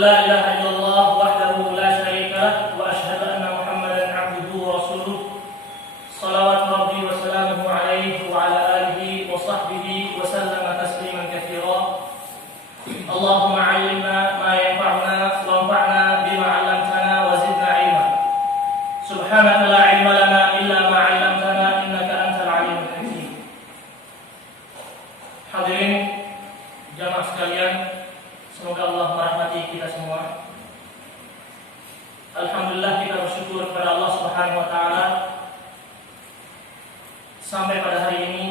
لا إله إلا الله وحده لا شريك له وأشهد أن محمدا عبده ورسوله صلوات ربي وسلامه عليه وعلى آله وصحبه وسلم تسليما كثيرا اللهم علمنا ما ينفعنا وانفعنا بما علمتنا وزدنا علما سبحانك لا علم لنا إلا ما علمتنا إنك أنت العليم الحكيم. Hadirin jamaah sekalian, semoga Allah merahmati kita semua. Alhamdulillah, kita bersyukur kepada Allah Subhanahu wa taala sampai pada hari ini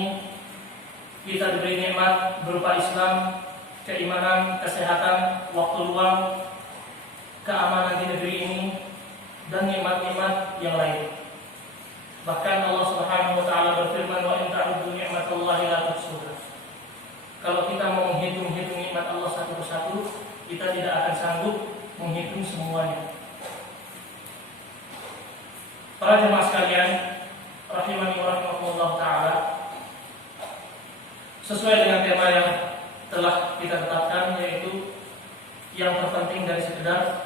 kita diberi nikmat berupa Islam, keimanan, kesehatan, waktu luang, keamanan di negeri ini dan nikmat-nikmat yang lain. Bahkan Allah Subhanahu wa taala berfirman, "Wa in ta'uddu ni'matallahi la tuhsuha." Kalau kita mau menghitung-hitung nikmat Allah satu persatu, kita tidak akan sanggup menghitung semuanya. Para jemaah sekalian, rahimani wa rahimakumullah taala, sesuai dengan tema yang telah kita tetapkan, yaitu yang terpenting dari sekedar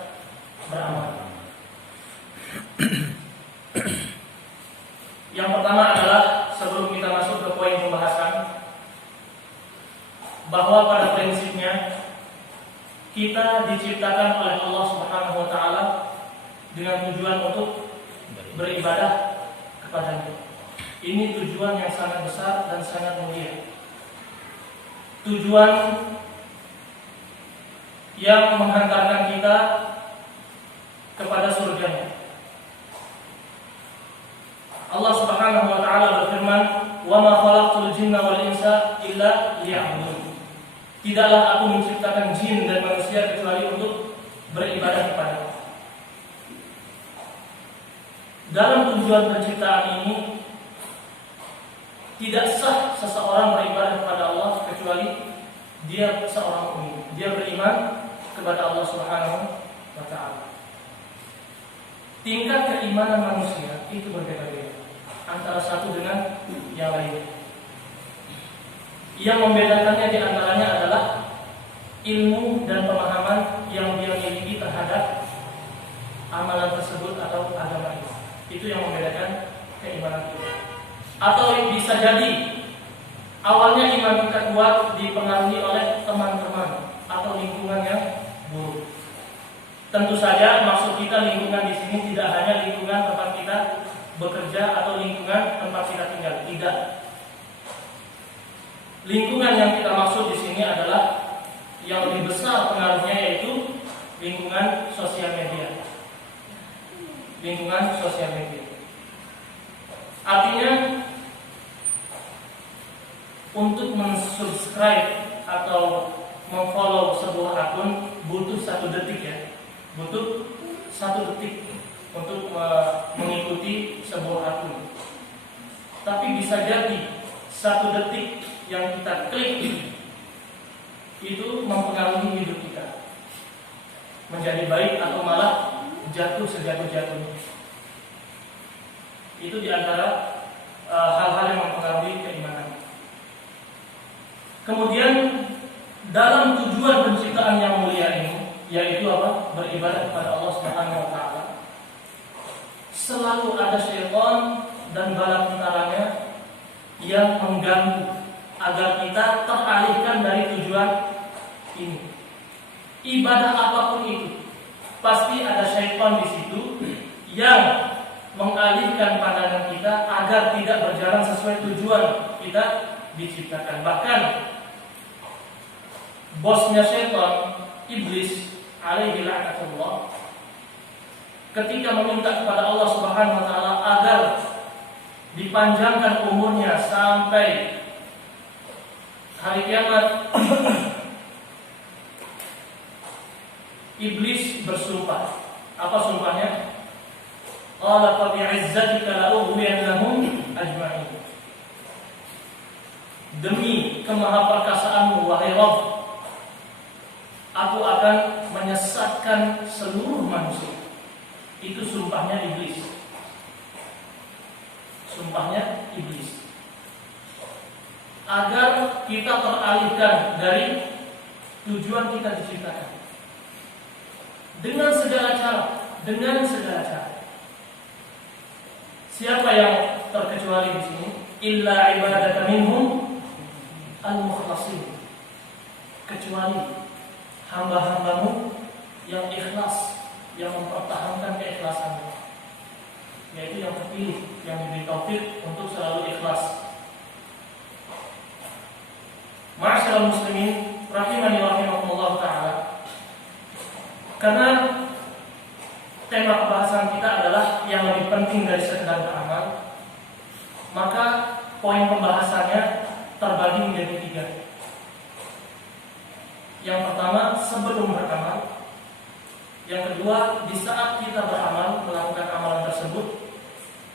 beramal. Yang pertama adalah, sebelum kita masuk ke poin pembahasan, bahwa pada prinsipnya kita diciptakan oleh Allah Subhanahu wa taala dengan tujuan untuk beribadah kepadanya. Ini tujuan yang sangat besar dan sangat mulia. Tujuan yang menghantarkan kita kepada surganya. Allah Subhanahu wa taala berfirman, "Wa ma khalaqtul jinna wal insa illa liya'budun." Tidaklah aku menciptakan jin dan manusia kecuali untuk beribadah kepada-Ku. Dalam tujuan penciptaan ini, tidak sah seseorang beribadah kepada Allah kecuali dia seorang mukmin. Dia beriman kepada Allah Subhanahu wa taala. Tingkat keimanan manusia itu berbeda-beda antara satu dengan yang lain. Yang membedakannya di antaranya adalah ilmu dan pemahaman yang dia miliki terhadap amalan tersebut atau agama itu. Itu yang membedakan keimanan kita. Atau bisa jadi awalnya iman kita kuat dipengaruhi oleh teman-teman atau lingkungan yang buruk. Tentu saja maksud kita lingkungan di sini tidak hanya lingkungan tempat kita bekerja atau lingkungan tempat kita tinggal. Tidak. Lingkungan yang kita maksud di sini adalah yang lebih besar pengaruhnya, yaitu lingkungan sosial media. Lingkungan sosial media. Artinya untuk mensubscribe atau memfollow sebuah akun butuh 1 detik ya. Butuh 1 detik untuk mengikuti sebuah akun. Tapi bisa jadi 1 detik yang kita klik itu mempengaruhi hidup kita menjadi baik atau malah jatuh sejatuh-jatuhnya. Itu diantara hal-hal yang mempengaruhi keimanan. Kemudian dalam tujuan penciptaan yang mulia ini, yaitu apa? Beribadah kepada Allah Subhanahu wa taala, selalu ada syaitan dan bala tentaranya yang mengganggu agar kita teralihkan dari tujuan ini. Ibadah apapun itu, pasti ada syaitan di situ yang mengalihkan pandangan kita agar tidak berjalan sesuai tujuan kita diciptakan. Bahkan bosnya syaitan, iblis alaihi la'natullah, ketika meminta kepada Allah Subhanahu wa taala agar dipanjangkan umurnya sampai hari kiamat, iblis bersumpah. Apa sumpahnya? Qala fa bi'izzatika la'ughwiyannahum ajma'in. Demi kemahaperkasaanmu wahai Rabb, aku akan menyesatkan seluruh manusia. Itu sumpahnya iblis. Sumpahnya iblis. Agar kita teralihkan dari tujuan kita diciptakan. dengan segala cara, Siapa yang terkecuali di sini? Illa ibadaka minhum al-mukhlasin. Kecuali hamba-hambamu yang ikhlas, yang mempertahankan keikhlasannya, yaitu yang terpilih, yang diberi taufik untuk selalu ikhlas. Ma'asyiral muslimin rahimani wa rahimakumullah ta'ala. Karena tema pembahasan kita adalah yang lebih penting dari sekedar beramal, maka poin pembahasannya terbagi menjadi 3. Yang pertama, sebelum beramal. Yang kedua, di saat kita beramal, melakukan amalan tersebut.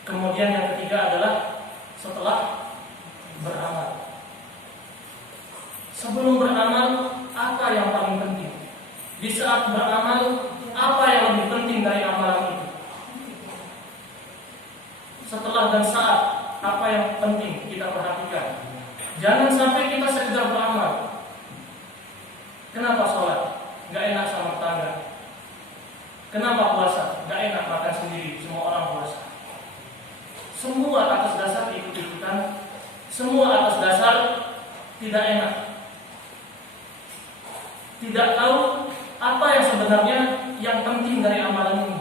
Kemudian yang ketiga adalah setelah beramal. Sebelum beramal, apa yang paling penting? Di saat beramal, apa yang lebih penting dari amalan itu? Setelah dan saat, apa yang penting kita perhatikan? Jangan sampai kita sekedar beramal. Kenapa sholat? Gak enak sama tetangga. Kenapa puasa? Gak enak makan sendiri, semua orang puasa. Semua atas dasar ikut-ikutan, semua atas dasar tidak enak. Tidak tahu apa yang sebenarnya yang penting dari amalan ini.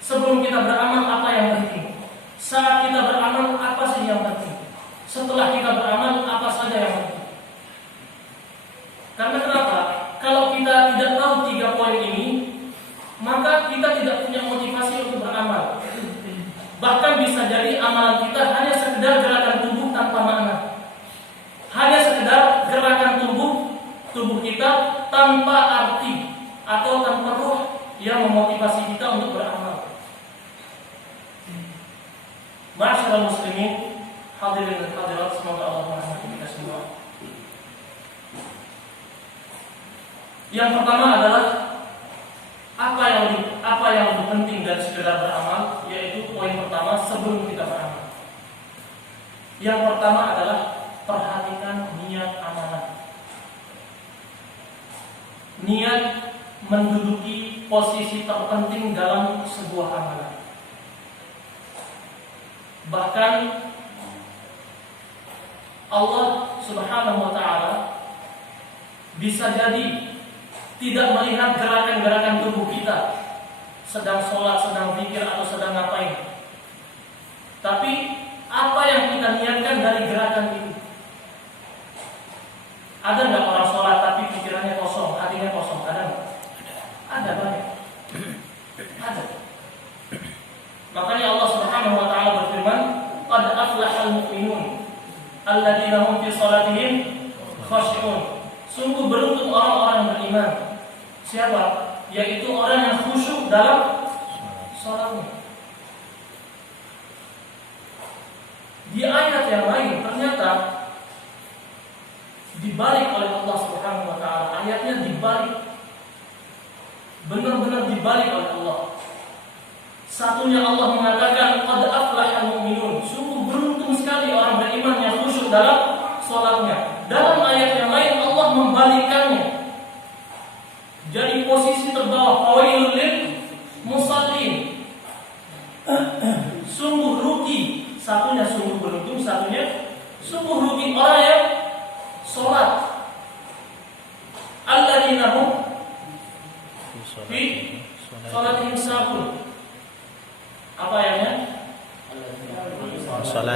Sebelum kita beramal, apa yang penting? Saat kita beramal, apa sih yang penting? Setelah kita beramal, apa saja yang penting? Karena kenapa? Kalau kita tidak tahu 3 poin ini, maka kita tidak punya motivasi untuk beramal. Bahkan bisa jadi amalan kita hanya sekedar gerakan tubuh tanpa makna. Hanya sekedar gerakan tubuh kita tanpa arti atau tanpa ruh yang memotivasi kita untuk beramal. Ma'asyiral muslimin, hadirin dan hadirat, semoga Allah merahmati kita semua. Yang pertama adalah apa yang lebih penting dari sekedar beramal, yaitu poin pertama sebelum kita beramal. Yang pertama adalah perhatikan niat amalan. Niat menduduki posisi terpenting dalam sebuah amalan. Bahkan Allah Subhanahu wa ta'ala bisa jadi tidak melihat gerakan-gerakan tubuh kita, sedang sholat, sedang zikir, atau sedang ngapain. Tapi apa yang kita niatkan dari gerakan itu? Ada nggak orang sholat tapi pikirannya kosong, hatinya kosong? Ada nggak? Ada banyak. Ada. Makanya Allah Subhanahu wa ta'ala berfirman, qad aflahal mu'minun alladzina hum fi shalatihim khashi'un. Sungguh beruntung orang-orang yang beriman. Siapa? Yaitu orang yang khusyuk dalam salatnya. Di ayat yang lain ternyata dibalik oleh Allah Subhanahu wa ta'ala. Ayatnya dibalik, benar-benar dibalik oleh Allah. Satunya Allah mengatakan qad aflahal mu'minun, sungguh beruntung sekali orang beriman yang khusyuk dalam salatnya. Dalam ayat yang lain Allah membalikannya. Jadi posisi terbawah, fawailul lil musallin. Sungguh rugi. Satunya sungguh beruntung, satunya sungguh rugi orang yang sholat. Alladzina hum fi sholatihim sahun. Apa ayatnya?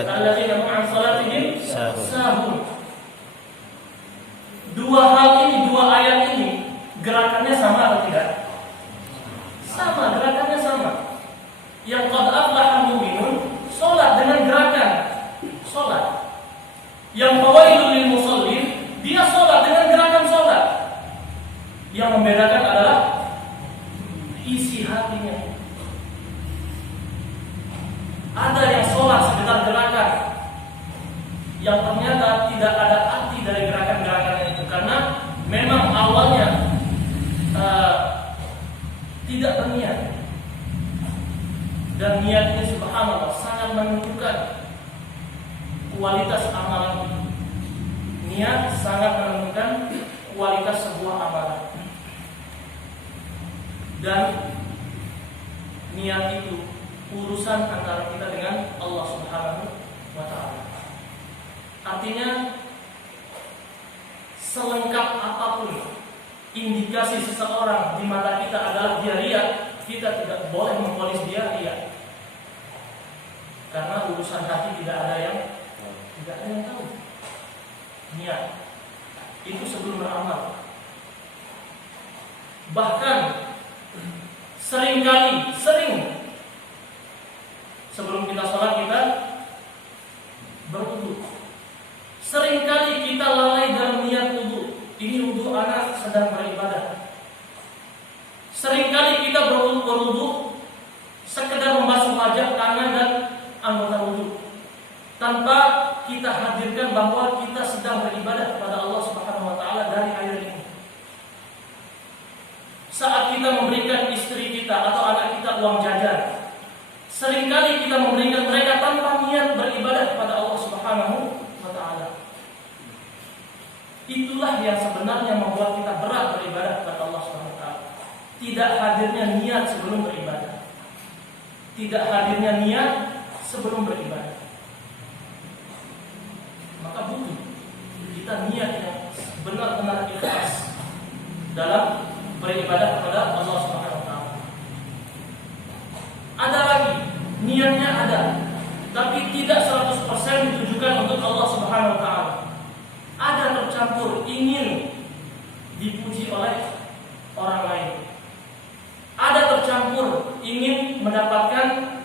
Alladzina hum an sholatihim sahun. Dua hal ini, dua ayat ini gerakannya sama atau tidak? Sama, gerakannya sama. Yang qad aflahal mu'minun, sholat dengan gerakan sholat. Yang fawailul lil musallin, dia sholat dengan gerakan sholat. Yang membedakan adalah isi hatinya. Ada yang sholat sekedar gerakan, yang ternyata tidak ada arti dari gerakan-gerakan itu, karena memang awalnya tidak berniat. Dan niat ini subhanallah sangat menentukan kualitas amalan itu. Niat sangat menentukan kualitas sebuah amalan. Dan niat itu urusan antara kita dengan Allah Subhanahu wa Ta'ala. Artinya, selengkap apapun indikasi seseorang di mata kita adalah dia riya, kita tidak boleh memvonis dia riya. Karena urusan hati tidak ada yang tahu. Niat itu sebelum beramal. Bahkan sering sebelum kita sholat kita berwudu. Seringkali kita lalai dalam niat wudu. Ini wudu anak sedang beribadah. Seringkali kita berwudu sekedar membasuh wajah, tangan dan anggota wudu, tanpa kita hadirkan bahwa kita sedang beribadah kepada Allah Subhanahu wa Ta'ala dari air ini. Saat kita memberikan istri kita atau anak kita uang jajan, seringkali kita memberikan mereka tanpa niat beribadah kepada Allah Subhanahu wa Ta'ala. Itulah yang sebenarnya membuat kita berat beribadah kepada Allah Subhanahu wa Ta'ala. Tidak hadirnya niat sebelum beribadah. Tidak hadirnya niat sebelum beribadah. Maka butuh kita niat yang benar-benar ikhlas dalam beribadah kepada Allah Subhanahu wa Ta'ala. Ada lagi, niatnya ada, tapi tidak 100% ditujukan untuk Allah Subhanahu wa Ta'ala. Ada tercampur ingin dipuji oleh orang lain. Ada tercampur ingin mendapatkan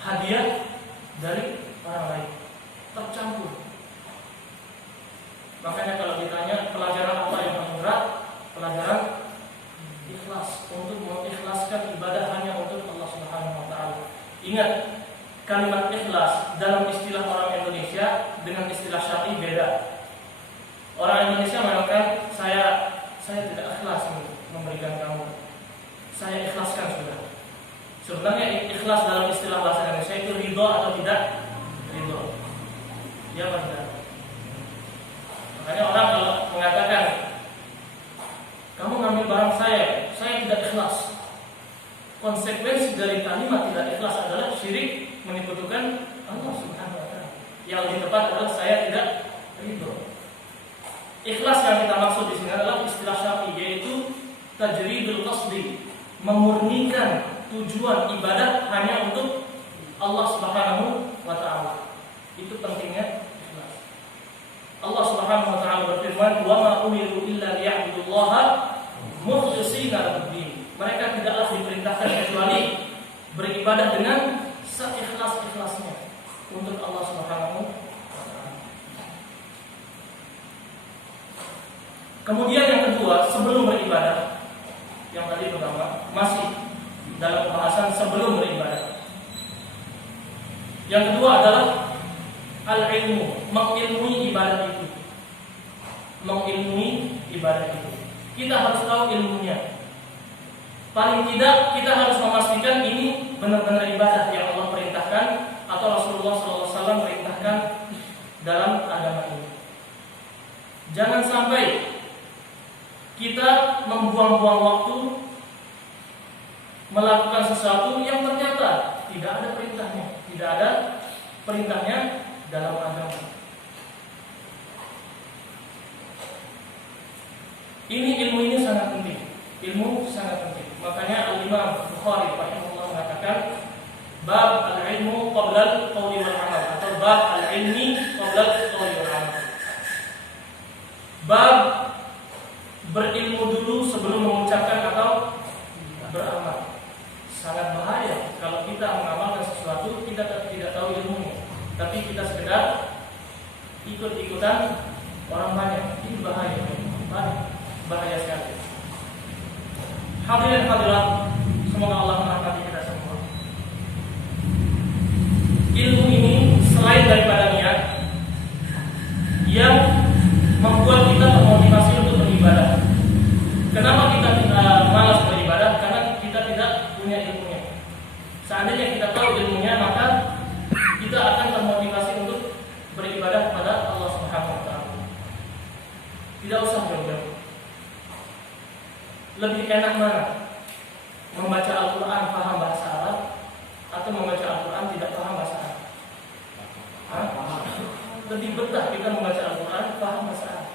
hadiah dari orang lain. Tercampur. Makanya kalau ditanya pelajaran apa yang paling berat, pelajaran ikhlas, untuk mengikhlaskan ibadah hanya untuk Allah Subhanahu wa Ta'ala. Ingat, kalimat ikhlas dalam istilah orang Indonesia dengan istilah syar'i beda. Orang Indonesia mengatakan saya tidak ikhlas memberikan kamu. Saya ikhlaskan sudah. Sebenarnya ikhlas dalam istilah bahasa Indonesia itu ridho atau tidak? Ridho. Ya apa tidak? Makanya orang kalau mengatakan kamu ngambil barang saya tidak ikhlas. Konsekuensi dari kalimat tidak ikhlas adalah syirik, menyekutukan Allah Subhanahu wa Ta'ala. Yang lebih tepat adalah saya tidak ridho. Ikhlas yang kita maksud di sini adalah istilah syar'i, yaitu tajridul qasdi, memurnikan tujuan ibadah hanya untuk Allah Subhanahu wa Ta'ala. Itu pentingnya ikhlas. Allah Subhanahu wa Ta'ala berfirman, "Wa ma umiru illa liya'budullaha mukhlishina lahu-d-din." Mereka tidaklah diperintahkan kecuali beribadah dengan seikhlas-ikhlasnya untuk Allah Subhanahu wa Ta'ala. Kemudian yang kedua, sebelum beribadah, yang tadi pertama masih dalam pembahasan sebelum beribadah. Yang kedua adalah al-ilmu, mengilmui ibadah itu. Mengilmui ibadah itu. Kita harus tahu ilmunya. Paling tidak kita harus memastikan ini benar-benar ibadah yang Allah perintahkan atau Rasulullah SAW perintahkan dalam agama ini. Jangan sampai kita membuang-buang waktu melakukan sesuatu yang ternyata tidak ada perintahnya dalam agama. Ilmu ini sangat penting. Ilmu sangat penting. Makanya Al-Imam Bukhari rahimahullah mengatakan bab al-ilmu qabla al-qawli wal amal, atau bab al-ilmi qabla al-qawli wal amal. Bab berilmu dulu sebelum mengucapkan atau beramal. Sangat bahaya kalau kita mengamalkan sesuatu kita tidak tahu ilmunya, tapi kita sekedar ikut-ikutan orang banyak. Ini bahaya sekali. Hadirin hadirat, semoga Allah merahmati kita semua. Ilmu ini selain daripada niat yang membuat kita termotivasi untuk beribadah. Kenapa kita malas beribadah? Karena kita tidak punya ilmunya. Seandainya kita tahu ilmunya, maka kita akan termotivasi untuk beribadah kepada Allah Subhanahu wa Ta'ala. Tidak usah jauh-jauh. Lebih enak mana? membaca Al-Quran paham bahasa Arab atau membaca Al-Quran tidak paham bahasa Arab? Lebih betah kita membaca Al-Quran paham bahasa Arab.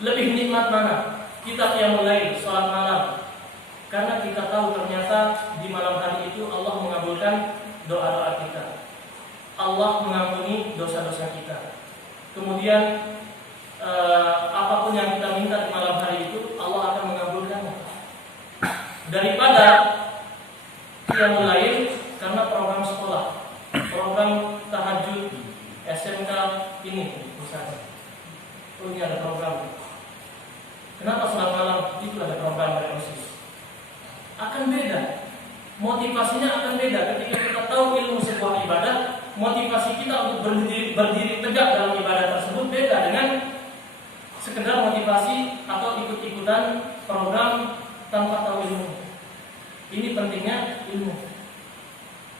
Lebih nikmat mana? Kita qiyamul lail, salat malam, karena kita tahu ternyata di malam hari itu Allah mengabulkan doa-doa kita, Allah mengampuni dosa-dosa kita. Kemudian apapun yang kita minta di malam hari itu Allah akan mengabulkannya. Daripada qiyamul lail karena program sekolah, program tahajud, SMK ini misalnya, ini ada program. Kenapa salat malam itu ada program dari OSIS? Akan beda, motivasinya akan beda. Ketika kita tahu ilmu sebuah ibadah, motivasi kita untuk berdiri tegak dalam ibadah tersebut beda dengan sekedar motivasi atau ikut-ikutan program tanpa tahu ilmu. Ini pentingnya ilmu.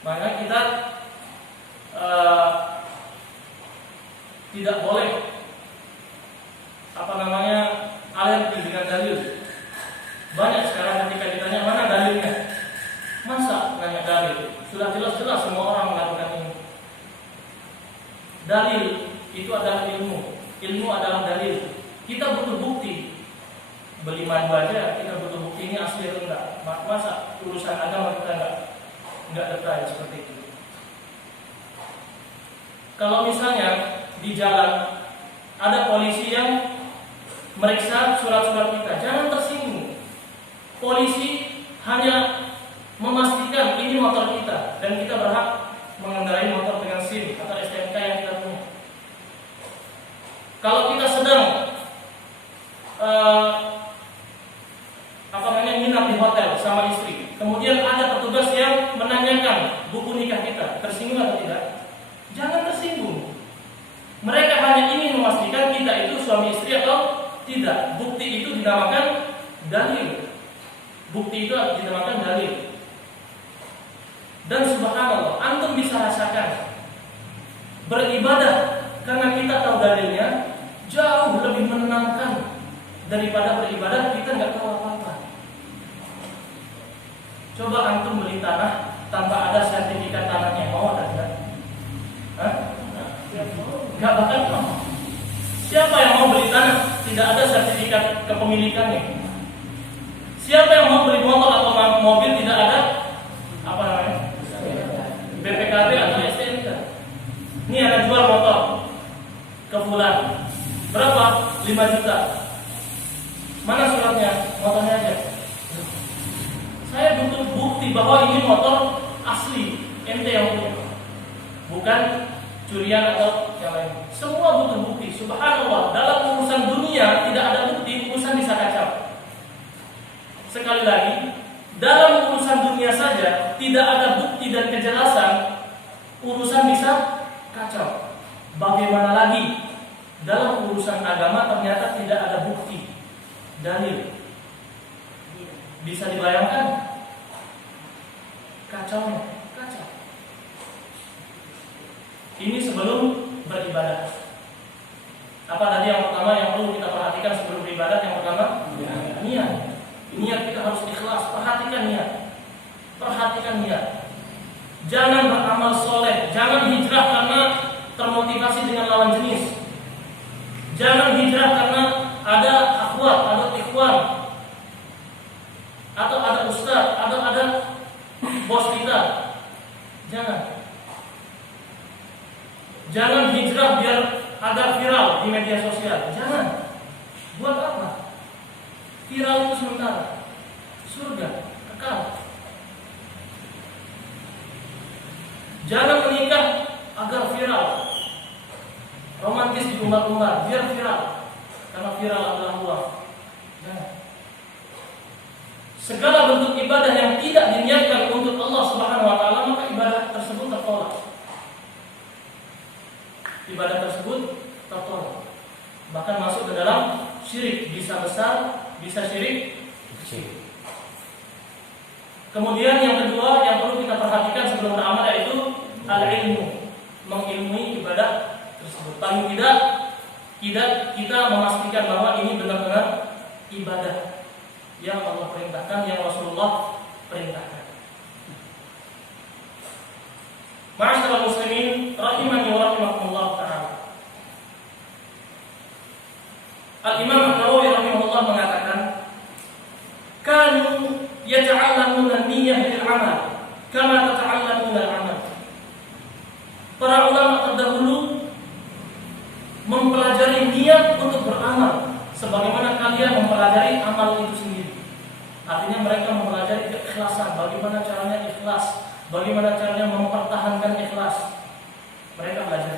Maka kita tidak boleh alergi dengan dalil. Banyak sekarang ketika ditanya mana dalilnya, masa nanya dalil? Sudah jelas-jelas semua orang melakukan ini. Dalil itu adalah ilmu. Ilmu adalah dalil. Kita butuh bukti. Beli madu aja kita butuh bukti ini asli atau enggak. Masa urusan agama kita enggak detail seperti itu. Kalau misalnya di jalan ada polisi yang meriksa surat-surat kita, jangan tersinggung. Polisi hanya memastikan ini motor kita dan kita berhak mengendarai motor dengan SIM atau STNK yang kita punya. Kalau kita sedang nginap di hotel sama istri, kemudian ada petugas yang menanyakan buku nikah kita, tersinggung atau tidak? Jangan tersinggung. Mereka hanya ingin memastikan kita itu suami istri atau tidak. Bukti itu dinamakan dalil. Bukti itu dinamakan dalil. Dan subhanallah, antum bisa rasakan beribadah karena kita tahu dalilnya jauh lebih menenangkan daripada beribadah kita nggak tahu apa-apa. Coba antum beli tanah tanpa ada sertifikat tanahnya, mau ada enggak? Nggak bakal mau. Siapa yang mau beli tanah tidak ada sertifikat kepemilikannya? Siapa yang mau beli motor atau mobil tidak ada BPKB atau STNK? Ini ada jual motor ke fulan, berapa? 5 juta. Mana suratnya? Motornya aja. Saya butuh bukti bahwa ini motor asli, ente yang punya, bukan curian atau yang lain. Semua butuh bukti. Subhanallah, dalam urusan dunia tidak ada bukti, urusan bisa kacau. Sekali lagi, dalam urusan dunia saja tidak ada bukti dan kejelasan, urusan bisa kacau. Bagaimana lagi dalam urusan agama ternyata tidak ada bukti, dalil. Bisa dibayangkan kacaunya, kacau. Ini sebelum beribadah. Apa tadi yang pertama yang perlu kita perhatikan sebelum beribadah? Yang pertama, niat. Niat kita harus ikhlas. Perhatikan niat. Perhatikan niat. Jangan beramal soleh. Jangan hijrah karena termotivasi dengan lawan jenis. Jangan hijrah karena ada akhwat, ada ikhwan, atau ada ustaz, atau ada bos kita. Jangan hijrah biar agar viral di media sosial. Jangan. Buat apa? Viral itu sementara, surga kekal. Jangan menikah agar viral, romantis di umbar-umbar biar viral, karena viral adalah uang. Jangan. Segala bentuk ibadah yang tidak diniatkan untuk Allah Subhanahu wa taala, maka ibadah tersebut tertolak. Ibadah tersebut tertolak. Bahkan masuk ke dalam syirik, bisa besar, bisa syirik kecil. Kemudian yang kedua yang perlu kita perhatikan sebelum beramal yaitu al-ilmu, mengilmui ibadah tersebut. Paling tidak kita memastikan bahwa ini benar-benar ibadah. yang Allah perintahkan, yang Rasulullah perintahkan. Ma'asyiral muslimin rahimani wa rahimakumullah ta'ala. Al-Imam An-Nawawi rahimahullah mengatakan, kanu yata'allamuna niyyah lil 'amal kama tata'allamuna al-'amal. Para ulama terdahulu mempelajari niat untuk beramal sebagaimana kalian mempelajari amal itu sendiri. Artinya mereka mempelajari keikhlasan, bagaimana caranya ikhlas, bagaimana caranya mempertahankan ikhlas. Mereka belajar.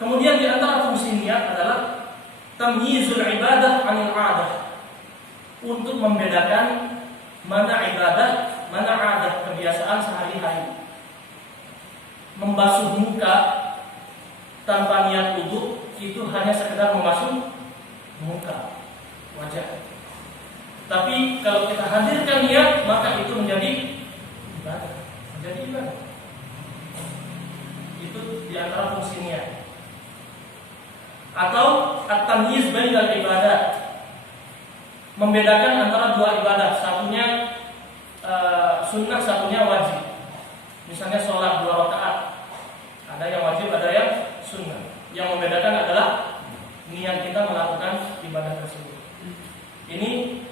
Kemudian di antara fungsi niat adalah tamyizul ibadah 'anil 'adah. Untuk membedakan mana ibadah, mana 'adah, kebiasaan sehari-hari. Membasuh muka tanpa niat wudu itu hanya sekedar membasuh muka, wajah. Tapi kalau kita hadirkan niat, maka itu menjadi ibadah. Menjadi ibadah. Itu di antara fungsi niat. Atau at-tamyiz bainal ibadat, membedakan antara dua ibadah, satunya sunnah, satunya wajib. Misalnya sholat 2 rakaat, ada yang wajib, ada yang sunnah. Yang membedakan adalah niat kita melakukan ibadah tersebut. Ini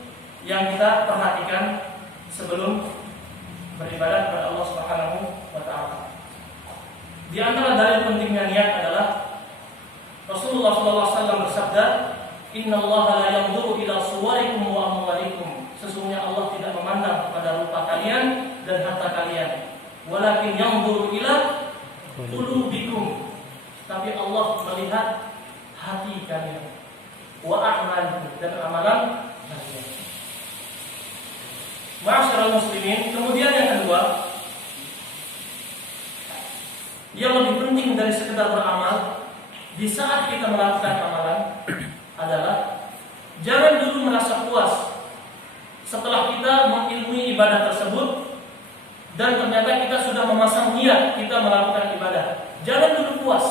yang kita perhatikan sebelum beribadah kepada Allah Subhanahu wa taala. Di antara dalil pentingnya niat adalah Rasulullah SAW bersabda, "Innallaha la yanzuru ila suwarikum wa amwalikum." Sesungguhnya Allah tidak memandang kepada rupa kalian dan harta kalian, walakin yanzuru ila qulubikum. Tapi Allah melihat hati kalian, wa a'malikum, dan amalan kalian. Ma'asyiral muslimin, kemudian yang kedua, yang lebih penting dari sekedar beramal di saat kita melakukan amalan adalah jangan dulu merasa puas setelah kita mengilmui ibadah tersebut dan ternyata kita sudah memasang niat kita melakukan ibadah. Jangan dulu puas.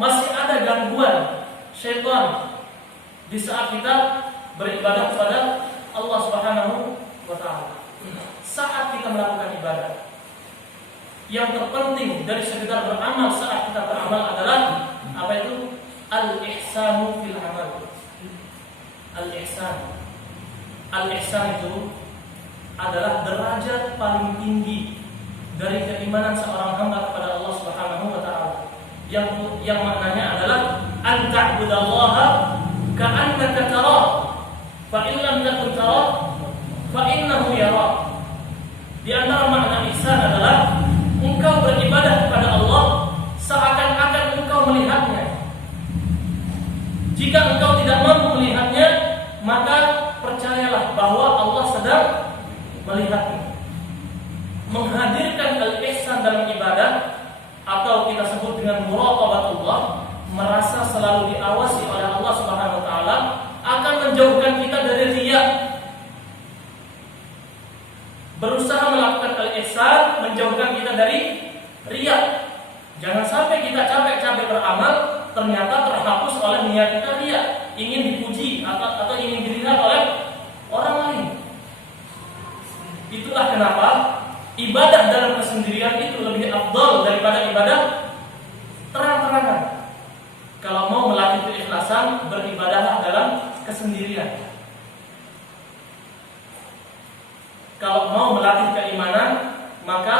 Masih ada gangguan syaitan di saat kita beribadah kepada Allah Subhanahu wa taala. Saat kita melakukan ibadah, yang terpenting dari sekedar beramal saat kita beramal adalah apa itu? Al-ihsanu fil amal. Al-ihsan. Al-ihsan itu adalah derajat paling tinggi dari keimanan seorang hamba kepada Allah Subhanahu wa taala. Yang maknanya adalah an ta'budallaha ka'annaka tarah, fa in lam takun tarah fa innahu yarak. Di antara makna ihsan adalah engkau beribadah kepada Allah seakan-akan engkau melihatnya. Jika engkau tidak mampu melihatnya, maka percayalah bahwa Allah sedang melihatnya. Menghadirkan al-ihsan dalam ibadah atau kita sebut dengan muraqabatullah, merasa selalu diawasi oleh Allah Subhanahu wa taala, akan menjauhkan kita dari riya. Berusaha melakukan al-ihsan menjauhkan kita dari riya. Jangan sampai kita capek-capek beramal ternyata terhapus oleh niat kita riya, ingin dipuji atau ingin dilihat oleh orang lain. Itulah kenapa ibadah dalam kesendirian itu lebih afdal daripada ibadah terang-terangan. Kalau mau melatih keikhlasan, beribadahlah dalam kesendirian. Kalau mau melatih keimanan, maka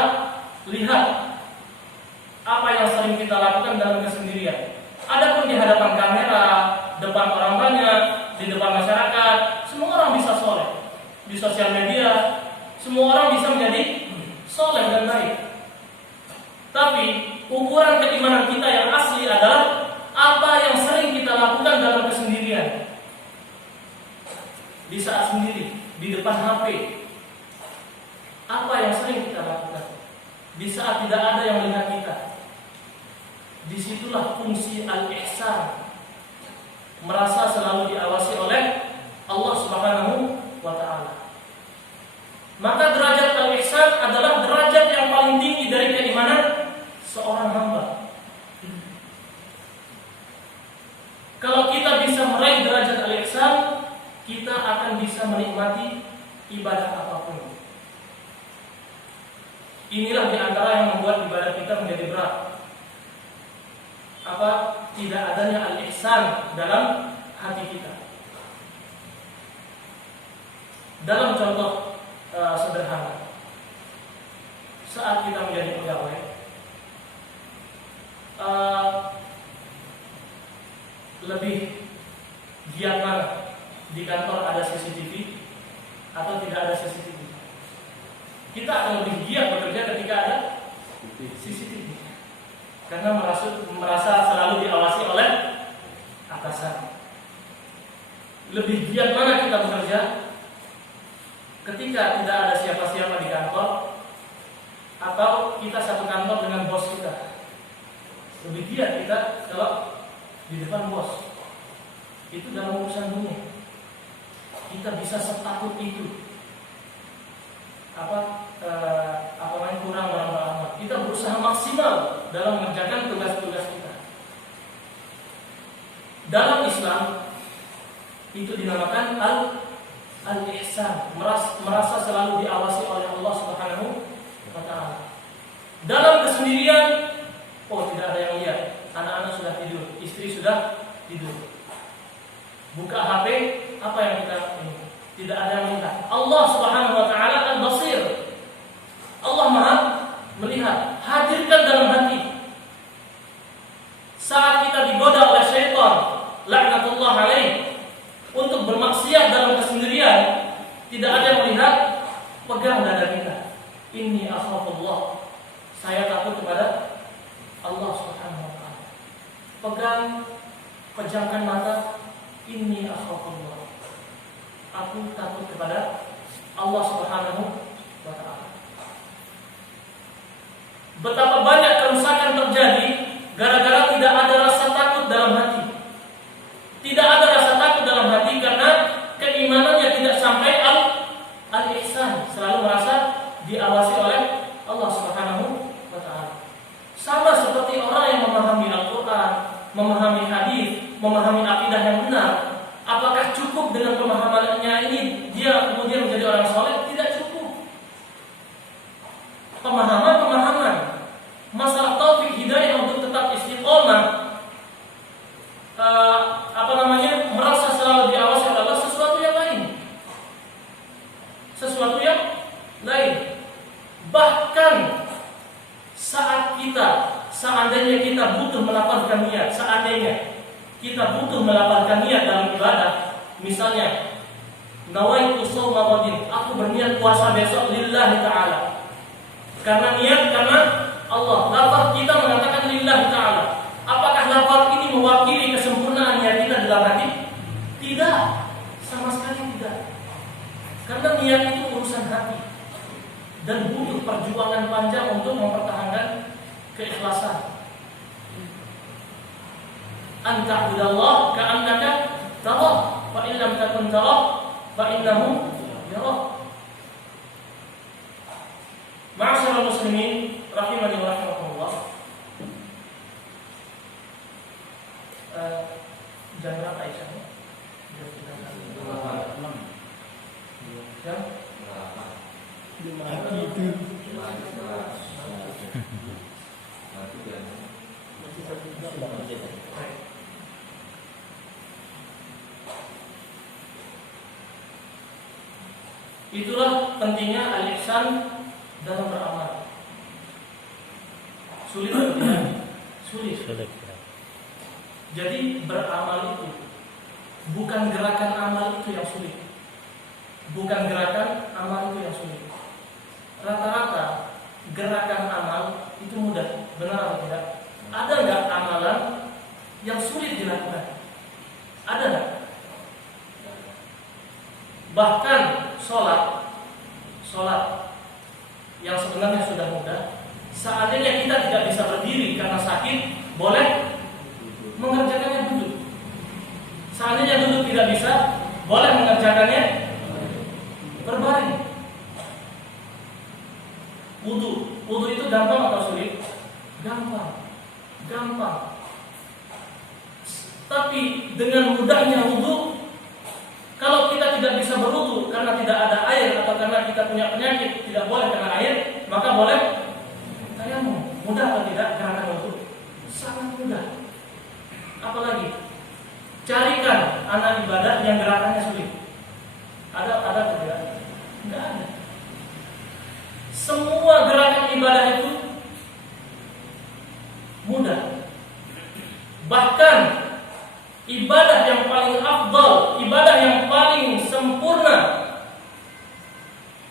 lihat apa yang sering kita lakukan dalam kesendirian. Adapun di hadapan kamera, depan orang banyak, di depan masyarakat, semua orang bisa soleh. Di sosial media, semua orang bisa menjadi soleh dan baik. Tapi ukuran keimanan kita yang asli adalah apa yang sering kita lakukan dalam kesendirian. Di saat sendiri, di depan HP. Apa yang sering kita lakukan di saat tidak ada yang melihat kita. Disitulah fungsi al-ihsan, merasa selalu diawasi oleh Allah Subhanahu wa ta'ala. Maka derajat al-ihsan adalah derajat yang paling tinggi dari keimanan seorang hamba. mencapai derajat al-ihsan, kita akan bisa menikmati ibadah apapun. Inilah diantara yang membuat ibadah kita menjadi berat. Tidak adanya al-ihsan dalam hati kita. Dalam contoh sederhana, saat kita menjadi pegawai, lebih giat mana di kantor ada CCTV atau tidak ada CCTV? Kita akan lebih giat bekerja ketika ada CCTV, karena merasa selalu diawasi oleh atasan. Lebih giat mana kita bekerja ketika tidak ada siapa-siapa di kantor, atau kita satu kantor dengan bos kita? Lebih giat kita kalau di depan bos. Itu dalam urusan dunia. Kita bisa setakut itu. Kurang dalam beramal. Kita berusaha maksimal dalam mengerjakan tugas-tugas kita. Dalam Islam itu dinamakan al-ihsan, merasa selalu diawasi oleh Allah Subhanahu wa taala. Dalam kesendirian, tidak ada yang lihat, anak-anak sudah tidur, istri sudah tidur. Buka HP, apa yang kita ini? Tidak ada yang melihat. Allah Subhanahu wa taala al-Basir. Allah Maha melihat. Hadirkan dalam hati. Saat kita digoda oleh syaitan, laknatullah alaih, untuk bermaksiat dalam kesendirian, tidak ada yang melihat, pegang dada kita. Inni akhafullah. Saya takut kepada Allah Subhanahu wa taala. Pegang, pejamkan mata. Inni akhafullah. Aku takut kepada Allah Subhanahu wa taala. Betapa banyak kerusakan terjadi gara-gara tidak ada rasa takut dalam hati. Tidak ada rasa takut dalam hati karena keimanannya tidak sampai al-ihsan, selalu merasa diawasi oleh Allah Subhanahu wa taala. Sama seperti orang yang memahami Al-Qur'an, memahami hadis, memahami akidah yang benar. Apakah cukup dengan pemahamannya ini dia kemudian menjadi orang saleh? Tidak cukup. Pemahaman. Masalah taufik hidayah untuk tetap istiqomah, merasa selalu diawasi oleh Allah, sesuatu yang lain. Bahkan seandainya kita butuh melafazkan niat, dalam ibadah, misalnya nawaitu shauma ghadin, aku berniat puasa besok lillahi ta'ala. Karena Allah, lafaz kita mengatakan lillahi ta'ala. Apakah lafaz ini mewakili kesempurnaan niat kita dalam hati? Tidak, sama sekali tidak. Karena niat itu urusan hati dan butuh perjuangan panjang untuk mempertahankan keikhlasan. Anta budallah ka'annaka tarah, fa in lam takun tarah fa innahu yarah. Ma'asyiral muslimin rahimani wa rahimakumullah. Jam berapa Isyanya? Jam 5. Itulah pentingnya al-ihsan dalam beramal. Sulit atau tidak? Sulit. Jadi beramal itu bukan gerakan amal itu yang sulit. Rata-rata gerakan amal itu mudah. Benar atau tidak? Ada nggak amalan yang sulit dilakukan? Ada nggak? Bahkan sholat yang sebenarnya sudah mudah, seandainya kita tidak bisa berdiri karena sakit, boleh mengerjakannya duduk. Seandainya duduk tidak bisa, boleh mengerjakannya berbaring. Wudu itu gampang atau sulit? Gampang. Tapi dengan mudahnya wudu, kalau kita tidak bisa berwudu karena tidak ada air atau karena kita punya penyakit tidak boleh kena air, maka boleh tayamum. Mudah atau tidak gerakan wudu? Sangat mudah. Apalagi carikan anak ibadah yang gerakannya sulit. Ada atau tidak? Tidak ada. Semua gerakan ibadah itu mudah. Bahkan ibadah yang paling afdal, ibadah yang paling sempurna,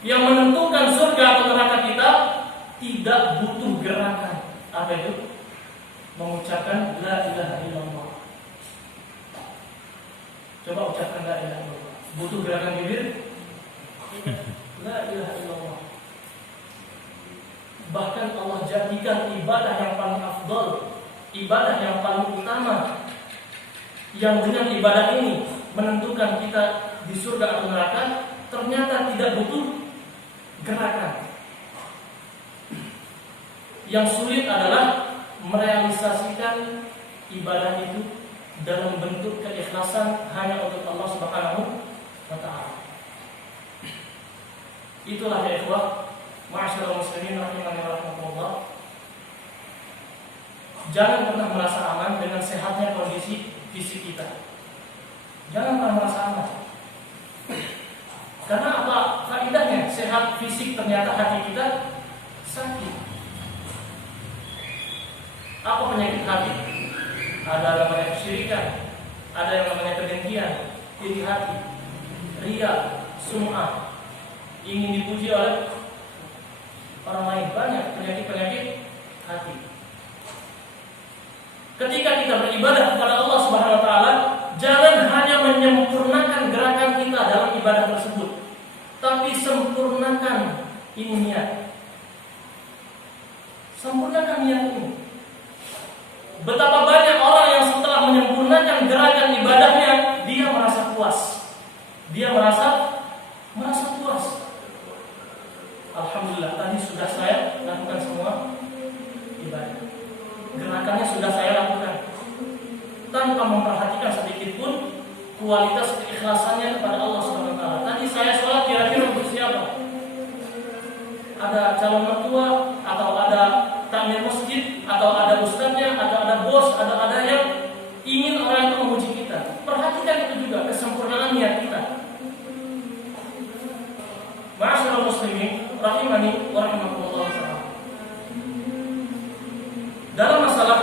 yang menentukan surga atau neraka kita, tidak butuh gerakan. Apa itu? Mengucapkan la ilaha illallah. Coba ucapkan la ilaha illallah. Butuh gerakan bibir? La ilaha illallah. Bahkan Allah jadikan ibadah yang paling afdal, ibadah yang paling utama, yang dengan ibadah ini menentukan kita di surga atau neraka, ternyata tidak butuh gerakan. Yang sulit adalah merealisasikan ibadah itu dalam bentuk keikhlasan hanya untuk Allah Subhanahu wa ta'ala. Itulah ya ikhwah, ma'asyiral muslimin rahimani wa rahimakumullah. Jangan pernah merasa aman dengan sehatnya kondisi fisik kita. Jangan pernah merasa aman. Karena apa faedahnya sehat fisik ternyata hati kita sakit. Apa penyakit hati? Ada yang namanya kesyirikan, ada yang namanya kedengkian, iri hati, riya, sum'ah, ingin dipuji oleh orang lain. Banyak penyakit-penyakit hati. Ketika kita beribadah kepada Allah Subhanahu wa taala, jangan hanya menyempurnakan gerakan kita dalam ibadah tersebut, tapi sempurnakan ini niat. Sempurnakan niat ini. Betapa banyak orang yang setelah menyempurnakan gerakan ibadahnya, dia merasa puas. Dia merasa puas. Alhamdulillah, tadi sudah saya lakukan semua ibadah. Gerakannya sudah saya lakukan tanpa memperhatikan sedikit pun kualitas keikhlasannya kepada Allah Subhanahu wa taala. Tadi saya sholat kira-kira untuk siapa? Ada calon mertua, atau ada takmir masjid, atau ada ustadznya, atau ada bos, ada yang ingin orang itu memuji kita. Perhatikan itu juga kesempurnaan niat kita. Ma'asyiral muslimin rahimani wa rahimakumullah. Dalam masalah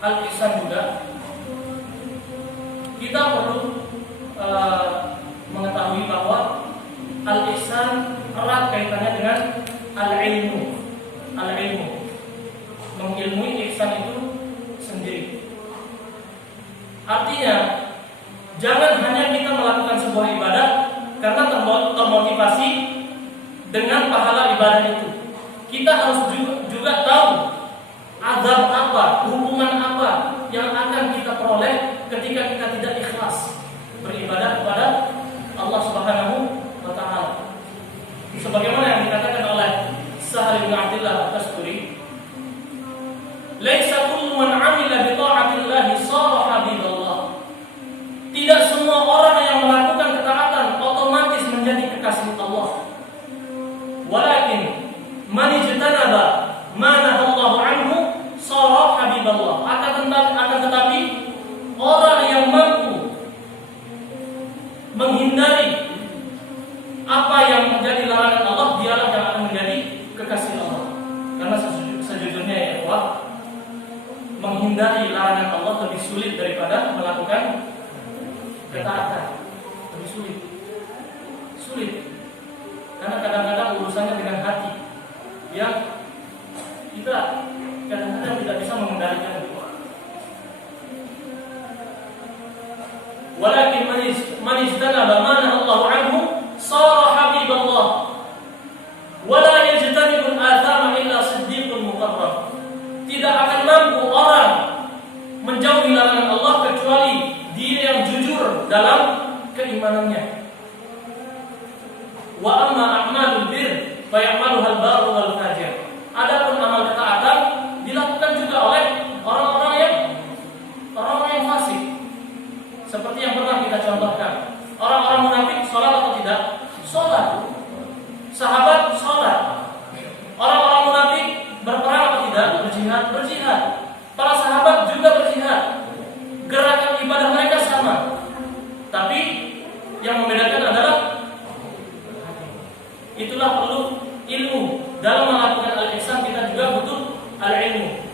al-ihsan juga kita perlu mengetahui bahwa al-ihsan erat kaitannya dengan al-ilmu. Al-ilmu, mengilmui ihsan itu sendiri. Artinya jangan hanya kita melakukan sebuah ibadah karena termotivasi dengan pahala ibadah itu. Kita harus juga tahu azab apa, hukuman apa yang akan kita peroleh ketika kita tidak ikhlas beribadah kepada Allah Subhanahu wa taala. Sebagaimana yang dikatakan oleh Sahal bin Abdullah At-Tasturi, "Laisa kullu man 'amila bi ta'atillah shara habiballah." Tidak semua orang yang melakukan ketaatan otomatis menjadi kekasih Allah. Walakin man ijtanaba ma nahallahu anhu shara habiballah. Akan tetapi orang yang mampu menghindari apa yang menjadi larangan Allah, dialah yang akan menjadi kekasih Allah. Karena sejujurnya ya Allah, menghindari larangan Allah lebih sulit daripada melakukan ketaatan. Lebih sulit. Karena kadang-kadang urusannya dengan hati yang kita kadang-kadang tidak bisa mengendalikan. Walakin man ijtanaba ma nahallahu anhu shara habiballah. Wala yajtanibul athama illa siddiqun muqarrab. Tidak akan mampu orang menjauhi larangan Allah kecuali dia yang jujur dalam keimanannya. Wa amma a'malul bir fa ya'maluha al-barru wal fajir. Adapun amal ketaatan dilakukan juga oleh orang-orang yang fasik. Seperti yang pernah kita contohkan, orang-orang munafik sholat atau tidak? Sholat. Sahabat sholat. Orang-orang munafik berperang atau tidak? Berjihad. Berjihad. Para sahabat juga berjihad. Gerakan ibadah mereka sama. Tapi yang membedakan adalah itulah perlu ilmu. Dalam melakukan al-ihsan kita juga butuh al-ilmu.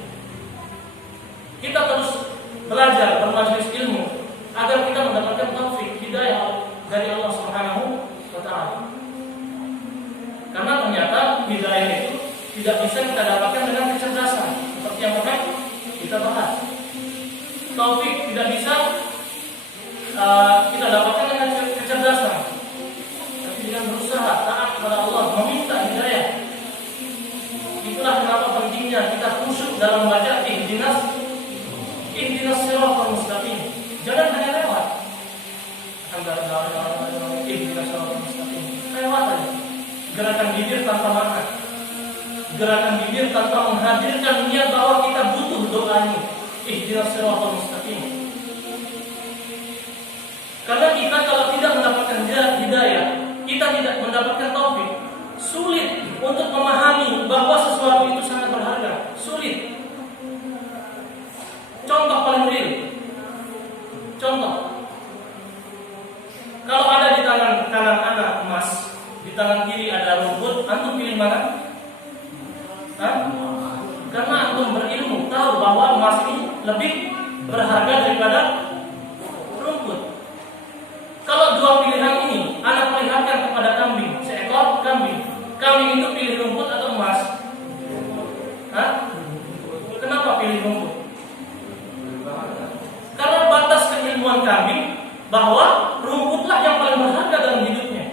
Kita terus belajar bermajelis ilmu agar kita mendapatkan taufik hidayah dari Allah Subhanahu wa taala. Karena ternyata hidayah itu tidak bisa kita dapatkan dengan kecerdasan seperti yang pernah kita bahas. Taufik tidak bisa kita dapatkan dengan kecerdasan, tapi dengan berusaha taat kepada Allah, meminta hidayah. Itulah kenapa pentingnya kita khusyuk dalam membaca ihdinas siratal mustaqim. Jangan hanya lewat. Ihdinas siratal mustaqim. Lewat aja. Gerakan bibir tanpa makna. Gerakan bibir tanpa menghadirkan niat bahwa kita butuh doa ini. Ihdinas siratal mustaqim. Karena kita kalau tidak mendapatkan hidayah, kita tidak mendapatkan taufik, sulit untuk memahami bahwa sesuatu itu sangat berharga. Sulit. Contoh paling real. Contoh. Kalau ada di tangan kanan anak emas, di tangan kiri ada rumput, antum pilih mana? Karena antum berilmu, tahu bahwa emas ini lebih berharga daripada rumput. Kalau dua pilihan ini anak perlihatkan kepada kambing, seekor kambing, kambing itu pilih rumput atau emas? Kenapa pilih rumput? Karena batas keilmuan kambing bahwa rumputlah yang paling berharga dalam hidupnya.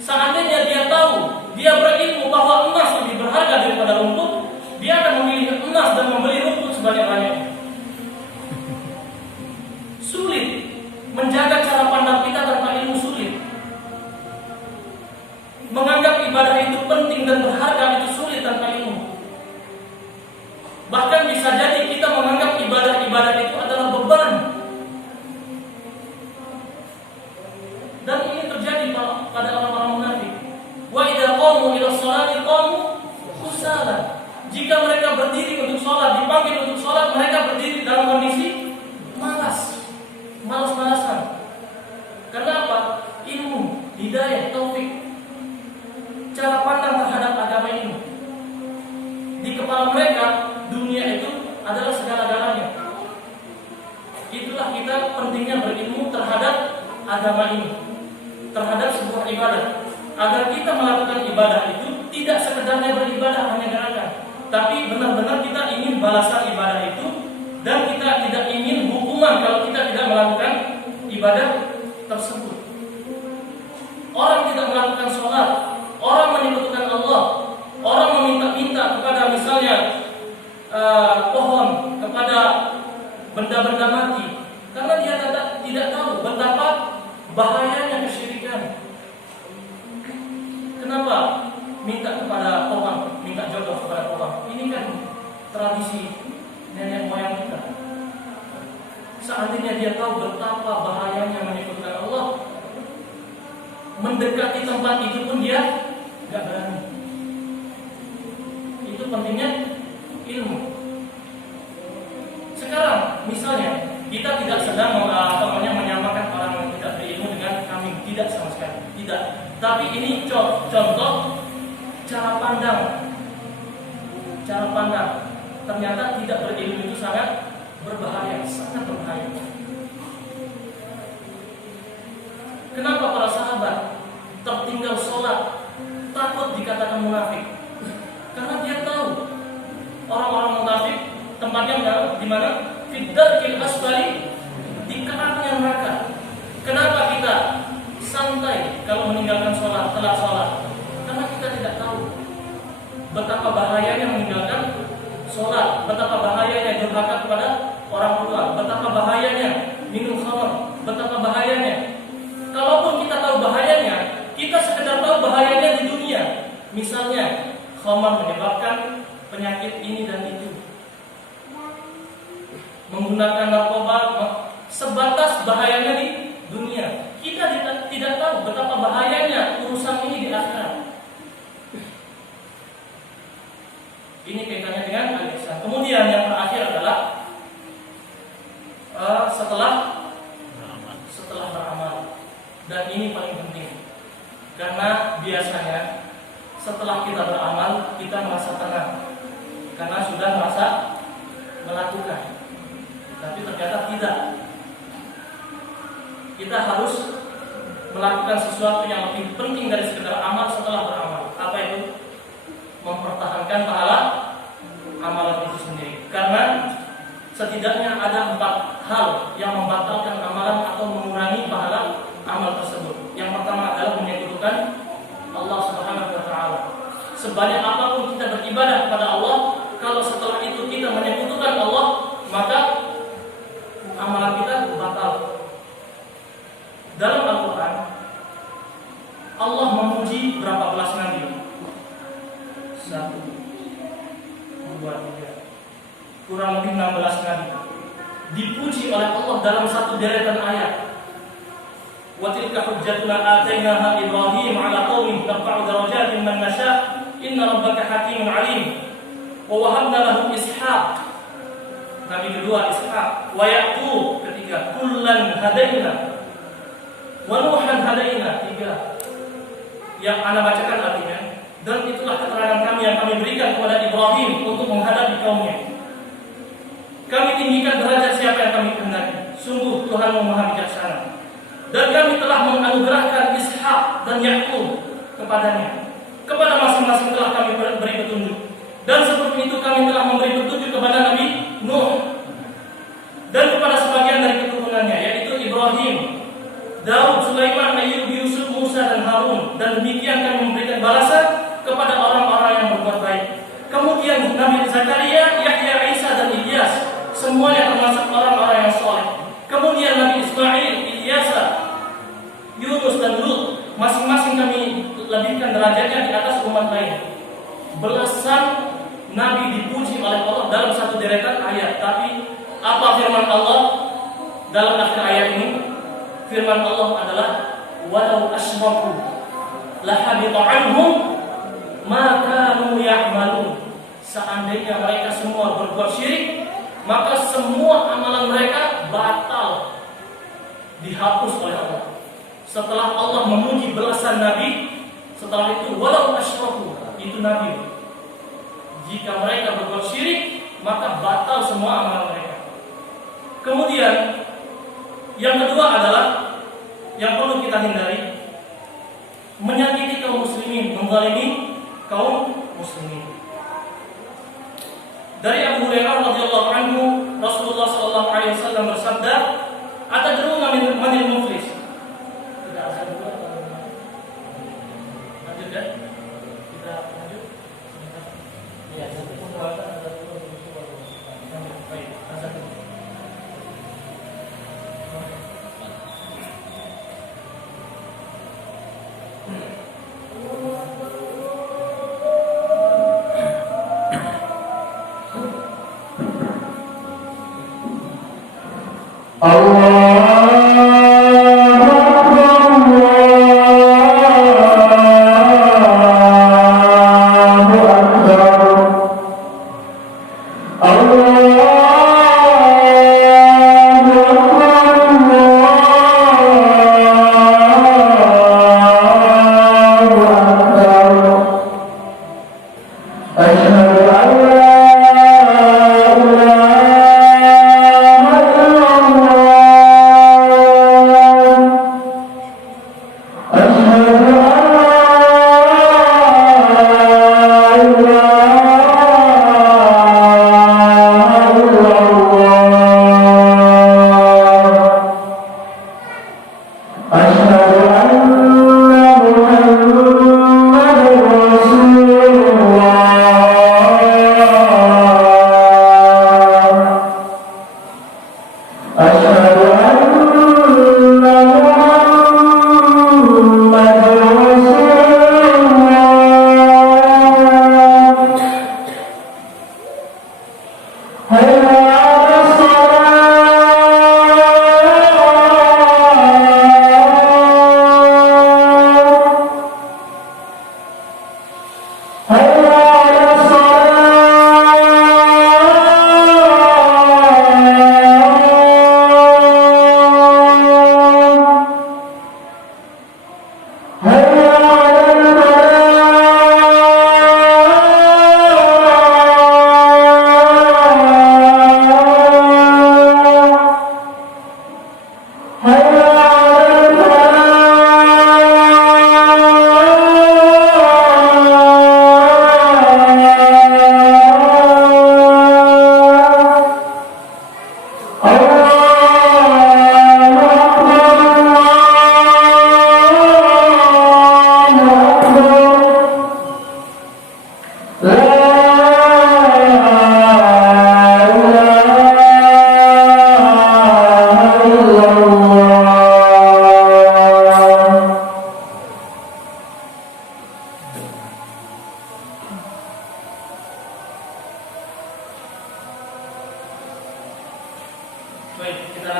Seandainya dia tahu, dia berilmu bahwa emas lebih berharga daripada rumput, dia akan memilih emas dan membeli rumput sebanyak-banyaknya. Sulit menjaga cara pandang kita tanpa ilmu, sulit. Menganggap ibadah itu penting dan berharga itu sulit tanpa ilmu. Bahkan bisa jadi kita menganggap ibadah-ibadah itu adalah beban. Dan ini terjadi pada orang-orang munafik. Wa idza qamu ila sholati qamu kusala. Jika mereka berdiri untuk sholat, dipanggil untuk sholat, mereka berdiri dalam kondisi malas-malasan. Karena apa? Ilmu, hidayah, taufik, cara pandang terhadap agama ini. Di kepala mereka, dunia itu adalah segala-galanya. Itulah kita pentingnya berilmu terhadap agama ini, terhadap sebuah ibadah. Agar kita melakukan ibadah itu tidak sekedarnya beribadah hanya gerakan, tapi benar-benar kita ingin balasan ibadah itu, dan kita tidak ingin hukuman kalau kita tidak melakukan ibadah tersebut. Orang tidak melakukan sholat, orang menyebutkan Allah, orang meminta-minta kepada misalnya pohon, kepada benda-benda mati, karena dia tidak tahu betapa bahayanya kesyirikan. Kenapa minta kepada pohon, minta jodoh kepada pohon? Ini kan tradisi nenek moyang kita. Seandainya dia tahu betapa bahayanya menyebutkan Allah, mendekati tempat itu pun dia gak berani. Itu pentingnya ilmu. Sekarang misalnya kita tidak sedang menyamakan orang yang tidak berilmu dengan kambing, tidak sama sekali, tidak. Tapi ini contoh cara pandang. Ternyata tidak berilmu itu sangat berbahaya, sangat berbahaya. Kenapa para sahabat tertinggal sholat, takut dikatakan munafik? Karena dia tahu orang-orang munafik tempatnya di mana? Fid-darkil asfali, di keraknya neraka. Kenapa kita santai kalau meninggalkan sholat, telat sholat? Karena kita tidak tahu betapa bahayanya meninggalkan sholat, betapa bahayanya durhaka kepada orang tua, betapa bahayanya minum khamr, betapa bahayanya. Kalaupun kita tahu bahayanya, kita sekedar tahu bahayanya di dunia. Misalnya khamr menyebabkan penyakit ini dan itu, menggunakan narkoba sebatas bahayanya di dunia. Kita tidak tahu betapa bahayanya urusan ini di akhirat. Ini kaitannya dengan al-ihsan. Kemudian yang terakhir adalah setelah beramal. Dan ini paling penting. Karena biasanya setelah kita beramal, kita merasa tenang karena sudah merasa melakukan. Tapi ternyata tidak. Kita harus melakukan sesuatu yang lebih penting dari sekedar amal setelah beramal. Apa itu? Mempertahankan pahala amalan itu sendiri. Karena setidaknya ada 4 hal yang membatalkan amalan atau mengurangi pahala amal tersebut. Yang pertama adalah menyekutukan Allah Subhanahu wa taala. Sebanyak apapun kita beribadah kepada Allah, kalau setelah itu kita menyekutukan Allah, maka amalan kita batal. Dalam Al-Qur'an Allah memuji berapa belas nabi? 1, 2, 3, kurang lebih 16 nabi dipuji oleh Allah dalam satu deretan ayat. Wa tilka hujjatuna atainaha Ibrahim ala qaumih narfa'u darajatin man nasha' inna rabbaka hakimun alim. Wa wahabna lahu Ishaq, nabi kedua Ishaq, wa Yaqub ketiga, kullan hadaina wa Nuhan hadaina, 3. Yang ana bacakan artinya, dan itulah keterangan kami yang kami berikan kepada Ibrahim untuk menghadapi kaumnya. Kami tinggikan derajat siapa yang kami kehendaki. Sungguh Tuhan Maha bijaksana. Dan kami telah menganugerahkan Ishak dan Yakub kepadanya. Kepada masing-masing telah kami beri petunjuk. Dan sebelum itu kami telah memberi petunjuk kepada Nabi Nuh dan kepada sebagian dari keturunannya, yaitu Ibrahim, Daud, Sulaiman, Ayyub, Yusuf, Musa dan Harun. Dan demikian kami memberikan balasan kepada orang-orang yang berbuat baik. Kemudian Nabi Zakaria, Yahya, Isa dan Ilyas, semuanya termasuk orang-orang yang soleh. Kemudian Nabi Ismail, Ilyasa, Yunus dan Lut, masing-masing kami lebihkan derajatnya di atas umat lain. Belasan nabi dipuji oleh Allah dalam satu deretan ayat. Tapi apa firman Allah dalam akhir ayat ini? Firman Allah adalah walau asyraku lahabita anhum ma kanu ya'malun. Seandainya mereka semua berbuat syirik, maka semua amalan mereka batal, dihapus oleh Allah. Setelah Allah memuji belasan nabi, setelah itu walau asyraku, itu nabi, jika mereka berbuat syirik, maka batal semua amalan mereka. Kemudian yang kedua adalah yang perlu kita hindari, menyakiti kaum muslimin, menzalimi kaum muslimin. Dari Abu Hurairah radhiyallahu anhu, Rasulullah sallallahu alaihi wasallam bersabda, "Atadruna manil muflis?" Tidak ada dua. Lanjut ya. Kita lanjut. Ya, satu pembahasan ada dua. Baik, azan.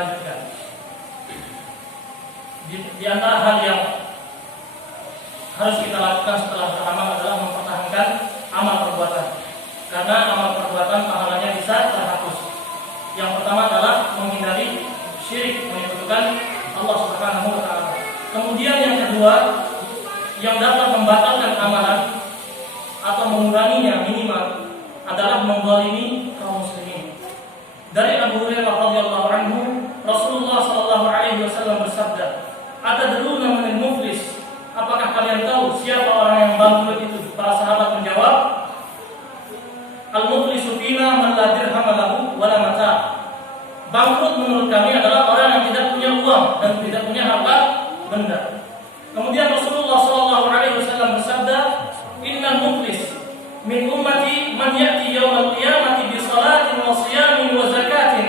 lanjutkan. Di antara hal yang harus kita lakukan setelah beramal adalah mempertahankan amal perbuatan, karena amal perbuatan pahalanya bisa terhapus. Yang pertama adalah menghindari syirik, menyekutukan Allah Subhanahu wa taala. Kemudian yang kedua, yang dapat membatalkan amalan atau menguranginya minimal adalah menzalimi kaum muslimin. Dari Abu Hurairah radhiyallahu anhu, Rasulullah sallallahu alaihi wasallam bersabda, "Atadruna manil muflis?" Apakah kalian tahu siapa orang yang bangkrut itu? Para sahabat menjawab, "Al-muflisu fina man la dirham lahu wa la mata." Bangkrut menurut kami adalah orang yang tidak punya uang dan tidak punya harta benda. Kemudian Rasulullah sallallahu alaihi wasallam bersabda, "Innal muflis min ummati man ya'ti yawmal qiyamati bi salatin wa siyamin wa zakatin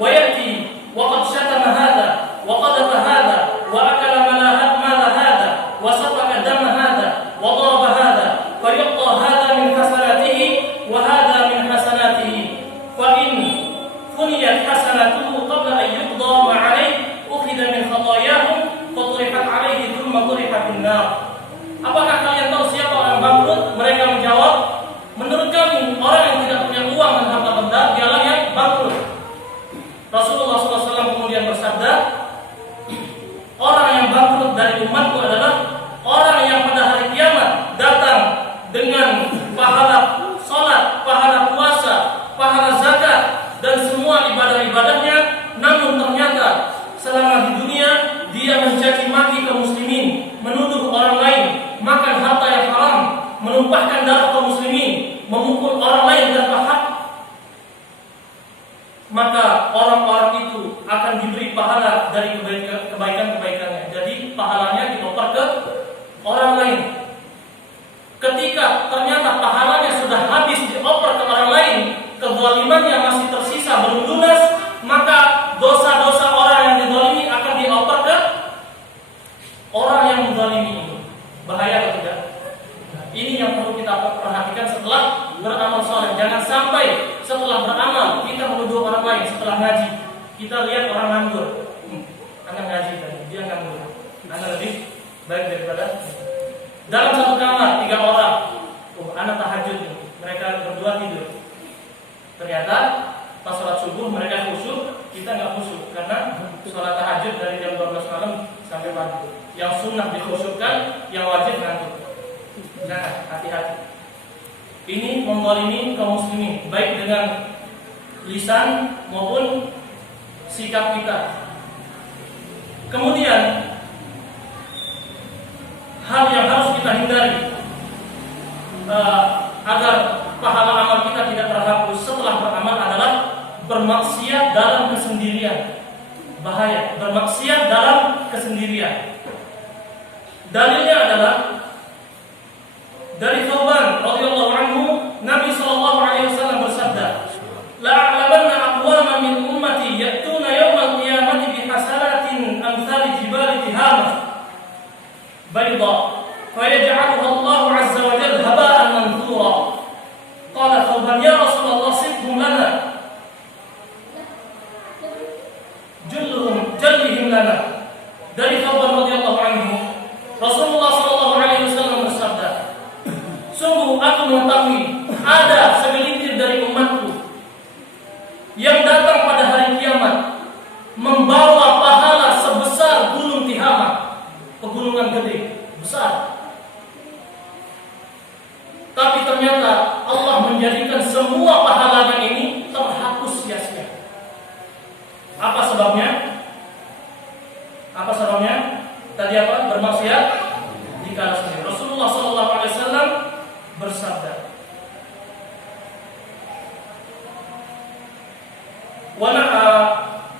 wa ya'ti wa qad shatama hadha wa qadafa hadha wa akala mala hadha wa safaka dama hadha wa daraba hadha fa yuqta hadha min hasanatihi wa hadha min hasanatihi fa in funiyat hasanatuhu qabla an yuqda ma alayhi ukhidha min khatayahum fa turihat alayhi thumma turihat fin nar." Apakah kalian tahu siapa orang bangkrut? Mereka menjawab, menurut kami orang yang tidak punya uang dan harta benda dialah yang bangkrut. Rasulullah SAW kemudian bersabda, orang yang bangkrut dari umatku adalah orang yang pada hari kiamat datang dengan pahala salat, pahala puasa, pahala zakat dan semua ibadah-ibadahnya, namun ternyata selama di dunia dia mencaci maki kaum muslimin, menuduh orang lain, makan harta yang haram, menumpahkan darah kaum muslimin, memukul orang lain tanpa hak. Maka orang-orang itu akan diberi pahala dari kebaikan-kebaikannya. Jadi pahalanya dioper ke orang lain. Ketika ternyata pahalanya sudah habis dioper ke orang lain, kezalimannya masih tersisa belum lunas, maka dosa-dosa orang yang dizalimi akan dioper ke orang yang menzalimi ini. Bahaya atau tidak? Ini yang perlu kita perhatikan setelah beramal saleh. Jangan sampai setelah beramal kita menuduh orang lain. Setelah ngaji kita lihat orang nganggur, anak ngaji tadi dia nganggur, anak lebih baik daripada. Dalam satu kamar 3 orang, anak tahajud nih, mereka berdua tidur. Ternyata pas sholat subuh mereka khusyuk, kita nggak khusyuk karena sholat tahajud dari jam 12 malam sampai pagi. Yang sunnah dikhusyukkan, yang wajib ngantuk. Jangan, hati-hati. Ini menzalimi kaum muslimin, baik dengan lisan maupun sikap kita. Kemudian hal yang harus kita hindari agar pahala amal kita tidak terhapus setelah beramal adalah bermaksiat dalam kesendirian. Bahaya, bermaksiat dalam kesendirian. Dalilnya adalah dari Thawban radhiyallahu anhu, Nabi sallallahu alaihi wasallam bersabda, "La a'lamanna aqwaman min ummati ya'tuna yawmal qiyamati bi hasanatin amsal jibali Tihamah bayda fa yaj'aluha Allah 'azza wa jalla haba'an manthura." Qala Thawban, "Ya Rasulullah, sifhum lana." Jallihim lana. Dari Thawban radhiyallahu anhu, Rasulullah sallallahu alaihi wasallam bersabda, "Sungguh aku mengetahui ada segelintir dari umatku yang datang pada hari kiamat membawa pahala sebesar gunung Tihamah, pegunungan gede besar. Tapi ternyata Allah menjadikan semua pahalanya ini terhapus sia-sia." Apa sebabnya? Tadi apa? Bermaksiat di kala sendiri. Rasulullah SAW bersabda,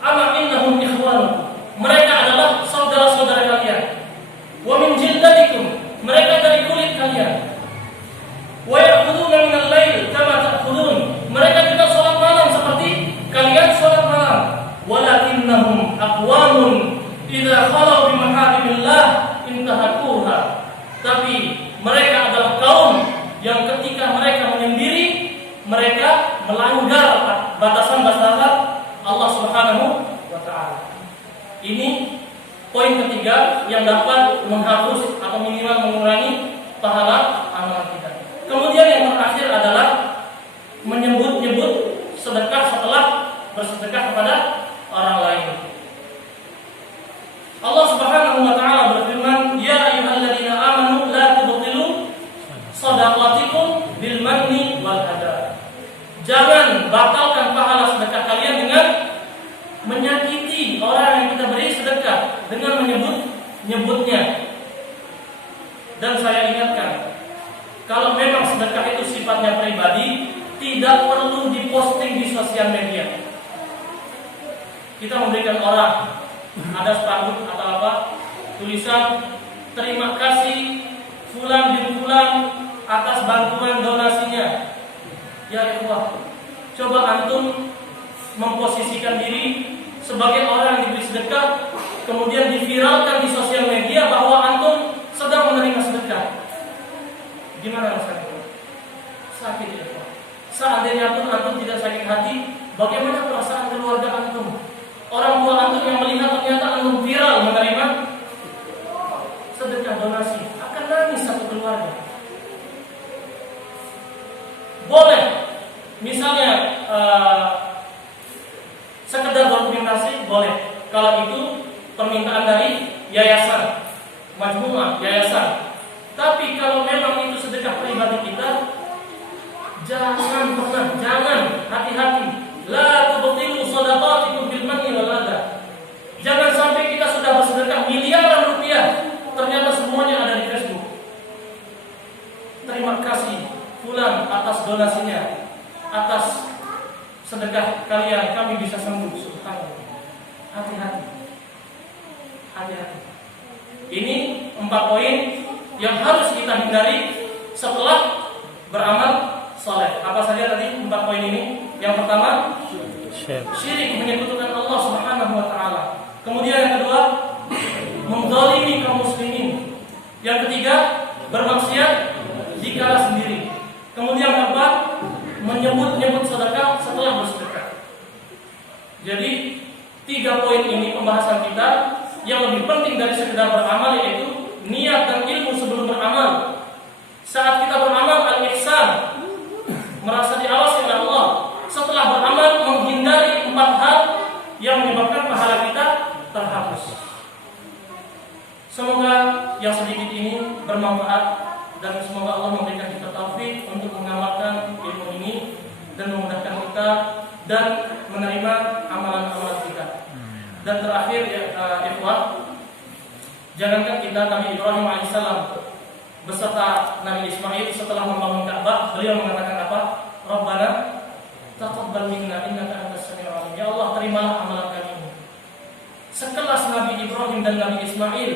"Ama innahum ikhwanukum." Mereka adalah saudara-saudara kalian. "Wa min jildatikum." Mereka dari kulit kalian. "Wa ya'khuduna min al-lail kama ta'khudun." Mereka juga salat malam seperti kalian salat malam. "Walakinnahum aqwamun idza khalau bi maharimillah intahakuha." Tapi mereka adalah kaum yang ketika mereka menyendiri, mereka melanggar batasan-batasan Allah Subhanahu wa wa ta'ala. Ini poin ketiga yang dapat menghapus atau minimal mengurangi pahala amalan kita. Kemudian yang terakhir adalah menyebut-nyebut sedekah setelah bersedekah kepada orang lain. Allah Subhanahu wa taala berfirman, "Ya ayyuhalladzina amanu la tubtilu shadaqatikum bil manni wal adha." Jangan batalkan pahala sedekah kalian dengan menyakiti orang yang kita beri sedekah dengan menyebut-nyebutnya. Dan saya ingatkan, kalau memang sedekah itu sifatnya pribadi, tidak perlu diposting di sosial media. Kita memberikan orang ada spanduk atau apa, tulisan terima kasih fulan bin fulan atas bantuan donasinya. Ya ikhwah, coba antum memposisikan diri sebagai orang yang diberi sedekah, kemudian diviralkan di sosial media bahwa antum sedang menerima sedekah. Gimana rasanya? Sakit ya. Seandainya pun antum tidak sakit hati, bagaimana perasaan keluarga antum? Orang tua antum yang melihat ternyata antum viral menerima sedekah donasi, akan nangis satu keluarga. Boleh, misalnya sekedar dokumentasi boleh. Kalau itu permintaan dari yayasan, majmu'ah, yayasan. Tapi kalau memang itu sedekah pribadi kita, jangan pernah, jangan, hati-hati. La tubtilu shadaqatikum bil manni wal adha. Jangan sampai kita sudah bersedekah miliaran rupiah, ternyata semuanya ada di Facebook. Terima kasih fulan atas donasinya, atas sedekah kalian kami bisa sembuh. Subhanallah. Hati-hati. Hati-hati. Ini 4 poin yang harus kita hindari setelah beramal saleh. Apa saja tadi 4 poin ini? Yang pertama, syirik, menyekutukan Allah Subhanahu wa taala. Kemudian yang kedua, menzalimi kaum muslimin. Yang ketiga, bermaksiat dikala sendiri. Kemudian yang keempat, menyebut-nyebut sedekah setelah bersedekah. Jadi 3 poin ini pembahasan kita. Yang lebih penting dari sekedar beramal yaitu niat dan ilmu sebelum beramal. Saat kita beramal, al-ihsan, merasa diawasi oleh Allah. Setelah beramal, menghindari 4 hal yang menyebabkan pahala kita terhapus. Semoga yang sedikit ini bermanfaat dan semoga Allah memberikan kita taufik untuk mengamalkan ilmu ini dan memudahkan kita dan menerima amalan-amalan kita. Dan terakhir ya ikhwah, jangankan kita Nabi Ibrahim alaihissalam beserta Nabi Ismail setelah membangun Ka'bah, beliau mengatakan apa? Rabbana taqabbal minna innaka antas samiul alim. Ya Allah, terimalah amalan kami ini. Sekelas Nabi Ibrahim dan Nabi Ismail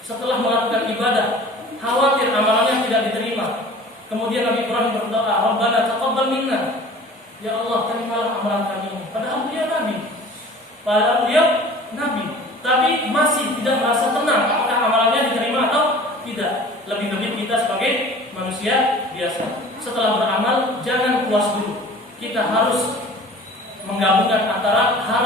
setelah melakukan ibadah, khawatir amalannya tidak diterima. Kemudian Nabi Ibrahim berdoa, Rabbana taqabbal minna. Ya Allah, terimalah amalan kami ini. Padahal beliau Nabi, tapi masih tidak merasa tenang apakah amalannya diterima atau tidak. Lebih-lebih kita sebagai manusia biasa. Setelah beramal, jangan puas dulu. Kita harus menggabungkan antara harap